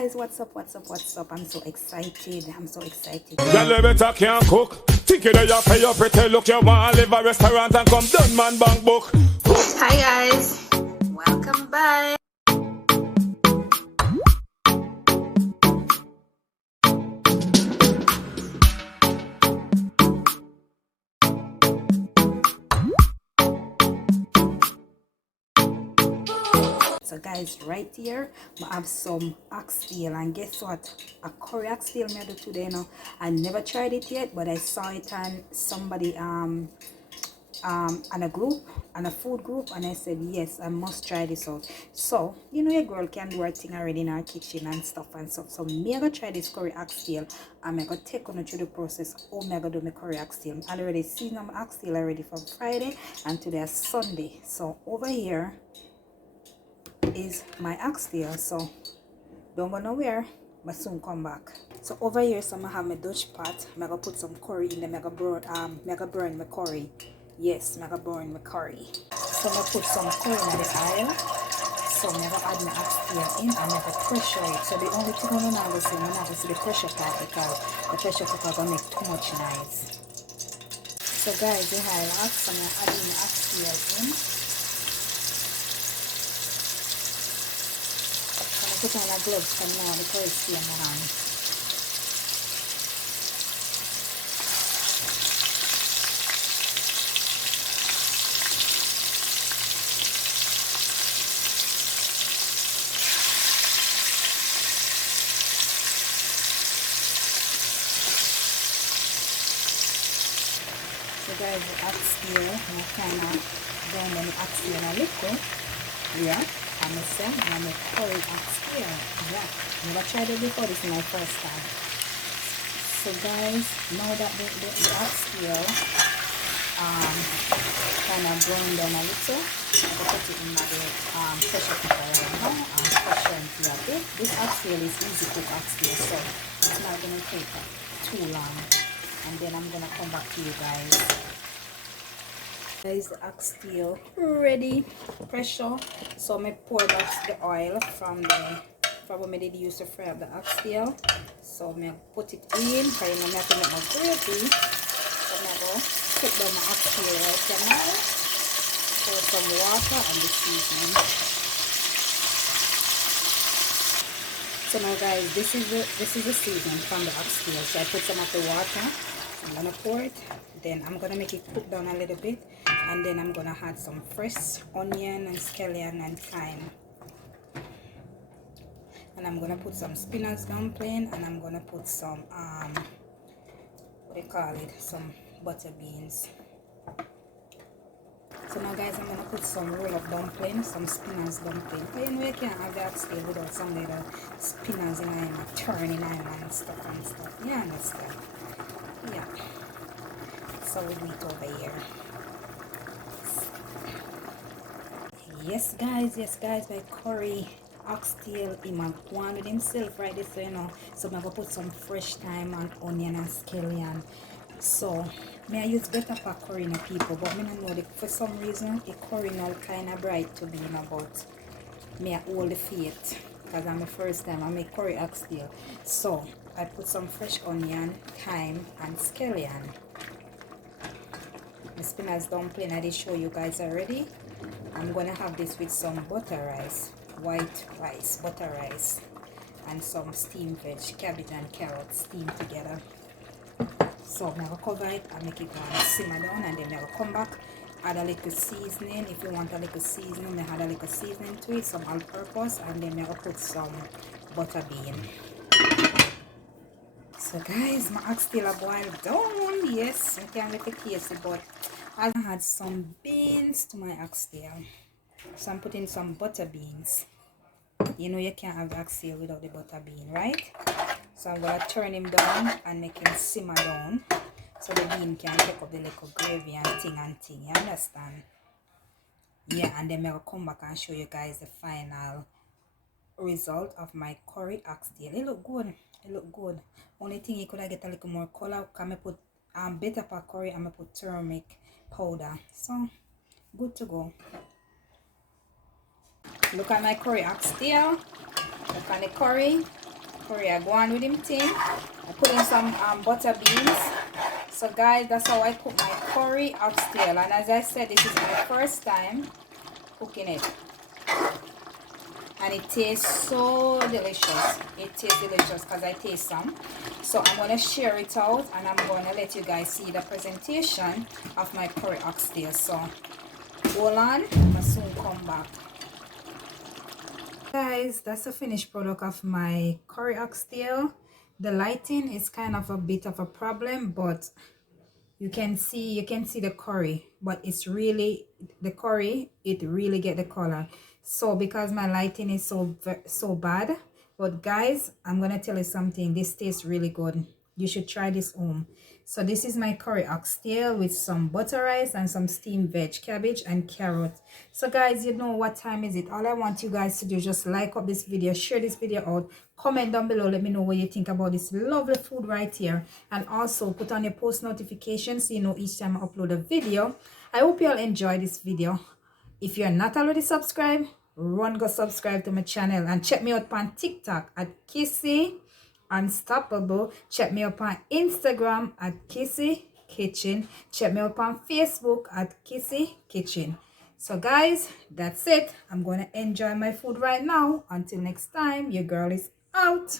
guys, what's up? I'm so excited. Girl, better can't cook. Think you you pay your pretty look. You want to live a restaurant and come done man bank book. Hi guys, welcome back. So guys, right here I have some oxtail, and guess what, a curry oxtail I do today. Now I never tried it yet, but I saw it on somebody on a food group, and I said yes, I must try this out. So you know, your girl can do her thing already in her kitchen and stuff, so me I gonna try this curry oxtail, and I gonna take on through the process how me I gonna do my curry oxtail. I already seen my oxtail already from Friday, and today is Sunday. So over here is my oxtail, so don't go nowhere, but soon come back. So over here, so I have my Dutch pot. I'm gonna put some curry in there. I'm gonna burn my curry. Yes, I'm gonna burn my curry. So I'm gonna put some curry in the oil. So I'm gonna add my oxtail in and I'm gonna pressure it. So the only thing I'm not gonna see the pressure part, because the pressure cooker gonna make too much noise. So guys, the oil hot, so I'm gonna add in the oxtail in. Put on a glove for now because it's still in my hand. So guys, the oxtail, I'm kind of brown down the oxtail a little. Yeah. I'm a Sam and I'm a curry oxtail. Yeah, never tried it before. This is my first time. So guys, now that the oxtail kind of brown down a little, I'm going to put it in my pressure cooker right now and pressure into a bit. This oxtail is easy cook oxtail, so it's not going to take too long. And then I'm going to come back to you guys. Is the oxtail ready? Pressure. So I pour out the oil from what I did use to fry up the oxtail. So I put it in, because you know I have to make my gravy. So I go cook down my oxtail right here now. Pour some water and the seasoning. So now guys, this is the seasoning from the oxtail. So I put some of the water. I'm gonna pour it, then I'm gonna make it cook down a little bit, and then I'm gonna add some fresh onion and scallion and thyme, and I'm gonna put some spinach dumpling, and I'm gonna put some what do you call it, some butter beans. So now guys, I'm gonna put some roll of dumpling, some spinach dumpling. But you know you can't have that still without some little spinach in them, turning in them and stuff. You understand? Yeah, so we do it over here. Yes guys, my curry oxtail, he might go on with himself right this, you know. So I'm gonna put some fresh thyme and onion and scallion. So may I use better for curry now people, but I don't know, for some reason the curry now kind of bright to be, you know, but may I hold the faith, because I'm the first time I make curry oxtail. So I put some fresh onion, thyme and scallion. The spinach dumpling I did show you guys already. I'm gonna have this with some butter rice, white rice, butter rice, and some steamed veg, cabbage and carrots steamed together. So I'm gonna cover it and make it simmer down, and then I'll come back, add a little seasoning. If you want a little seasoning, I add a little seasoning to it, some all-purpose, and then I'll put some butter bean. So guys, my oxtail are boiled down. Yes, I can't let it taste it, but I add some beans to my oxtail. So I'm putting some butter beans. You know you can't have oxtail without the butter bean, right? So I'm gonna turn him down and make him simmer down, so the bean can take up the little gravy and thing. You understand? Yeah, and then I'll come back and show you guys the final result of my curry oxtail. It look good. Only thing you could get a little more color, because I put better for curry, and I put turmeric powder. So good to go. Look at my curry oxtail. Look at the curry. curry. I go on with him thing. I put in some butter beans. So guys, that's how I cook my curry oxtail. And as I said, this is my first time cooking it. And it tastes so delicious. It tastes delicious because I taste some. So I'm going to share it out and I'm going to let you guys see the presentation of my curry oxtail. So hold on, I'll soon come back. Guys, that's the finished product of my curry oxtail. The lighting is kind of a bit of a problem, but you can see the curry, but it's really the curry, it really get the color. So because my lighting is so bad, but guys, I'm gonna tell you something, this tastes really good. You should try this home. So this is my curry oxtail with some butter rice and some steamed veg, cabbage and carrot. So guys, you know what time is it? All I want you guys to do, just like up this video, share this video out, comment down below, let me know what you think about this lovely food right here, and also put on your post notifications so you know each time I upload a video. I hope you all enjoy this video. If you're not already subscribed, run go subscribe to my channel and check me out on TikTok at Kissy Unstoppable. Check me up on Instagram at Kissy Kitchen. Check me up on Facebook at Kissy Kitchen. So guys, that's it. I'm going to enjoy my food right now. Until next time, your girl is out.